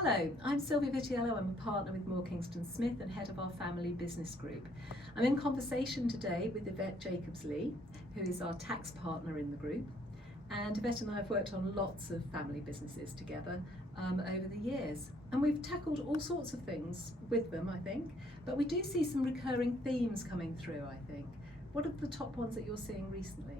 Hello, I'm Silvia Vitiello. I'm a partner with Moore Kingston Smith and head of our family business group. I'm in conversation today with Yvette Jacobs-Lee, who is our tax partner in the group. And Yvette and I have worked on lots of family businesses together over the years. And we've tackled all sorts of things with them, I think. But we do see some recurring themes coming through, I think. What are the top ones that you're seeing recently?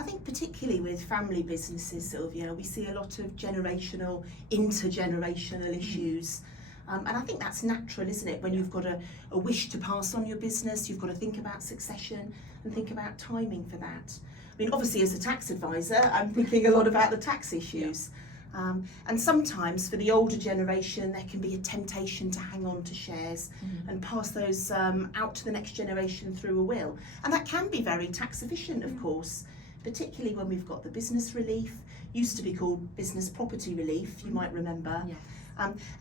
I think particularly with family businesses, Sylvia, we see a lot of generational, intergenerational issues. And I think that's natural, isn't it? When you've got a wish to pass on your business, you've got to think about succession and think about timing for that. I mean, obviously as a tax advisor, I'm thinking a lot about the tax issues. And sometimes for the older generation, there can be a temptation to hang on to shares and pass those out to the next generation through a will. And that can be very tax efficient, of course. Particularly when we've got the business relief, used to be called business property relief, you might remember. Yes.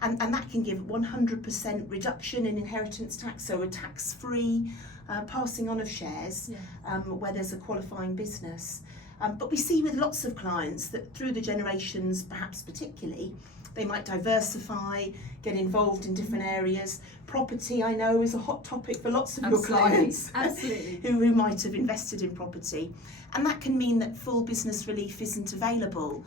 And that can give 100% reduction in inheritance tax, so a tax-free passing on of shares where there's a qualifying business. But we see with lots of clients that through the generations, perhaps particularly, they might diversify, get involved in different areas. Property, I know, is a hot topic for lots of your clients who might have invested in property. And that can mean that full business relief isn't available.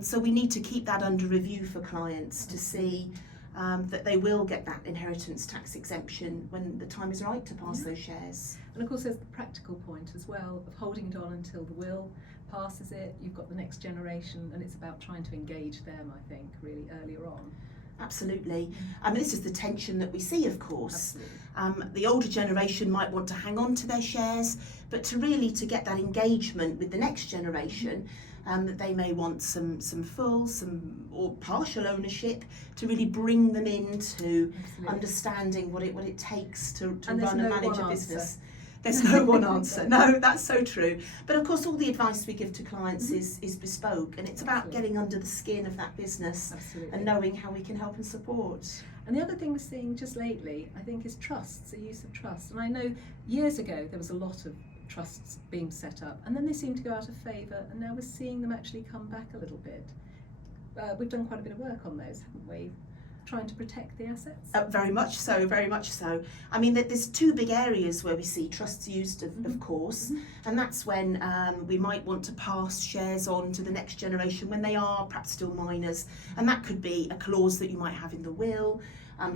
So we need to keep that under review for clients to see that they will get that inheritance tax exemption when the time is right to pass those shares. And of course there's the practical point as well of holding it on until the will passes it, you've got the next generation, and it's about trying to engage them, I think, really earlier on. Absolutely. I mean, this is the tension that we see, of course. The older generation might want to hang on to their shares, but to get that engagement with the next generation, that they may want some full, or partial ownership to really bring them into understanding what it takes to run and manage a business. There's no one answer. No, that's so true. But of course, all the advice we give to clients is bespoke, and it's about getting under the skin of that business and knowing how we can help and support. And the other thing we're seeing just lately, I think, is trusts, the use of trusts. And I know years ago there was a lot of trusts being set up, and then they seemed to go out of favour, and now we're seeing them actually come back a little bit. We've done quite a bit of work on those, haven't we? Trying to protect the assets? Very much so, very much so. I mean, there's two big areas where we see trusts used, of course, and that's when we might want to pass shares on to the next generation when they are perhaps still minors, and that could be a clause that you might have in the will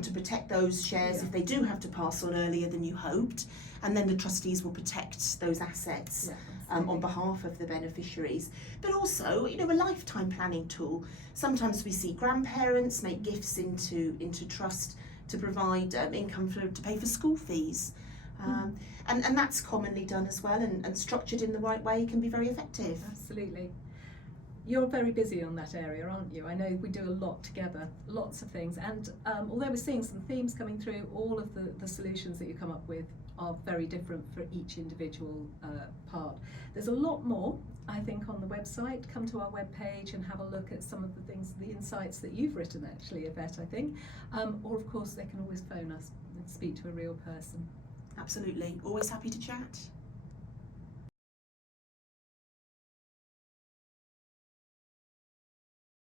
to protect those shares if they do have to pass on earlier than you hoped, and then the trustees will protect those assets on behalf of the beneficiaries. But also, a lifetime planning tool. Sometimes we see grandparents make gifts into trust to provide income to pay for school fees. And that's commonly done as well, and structured in the right way can be very effective. Absolutely. You're very busy on that area, aren't you? I know we do a lot together, lots of things, and although we're seeing some themes coming through, all of the solutions that you come up with are very different for each individual part. There's a lot more, I think, on the website. Come to our webpage and have a look at some of the things, the insights that you've written, actually, Yvette, I think. Or of course they can always phone us and speak to a real person. Absolutely, always happy to chat.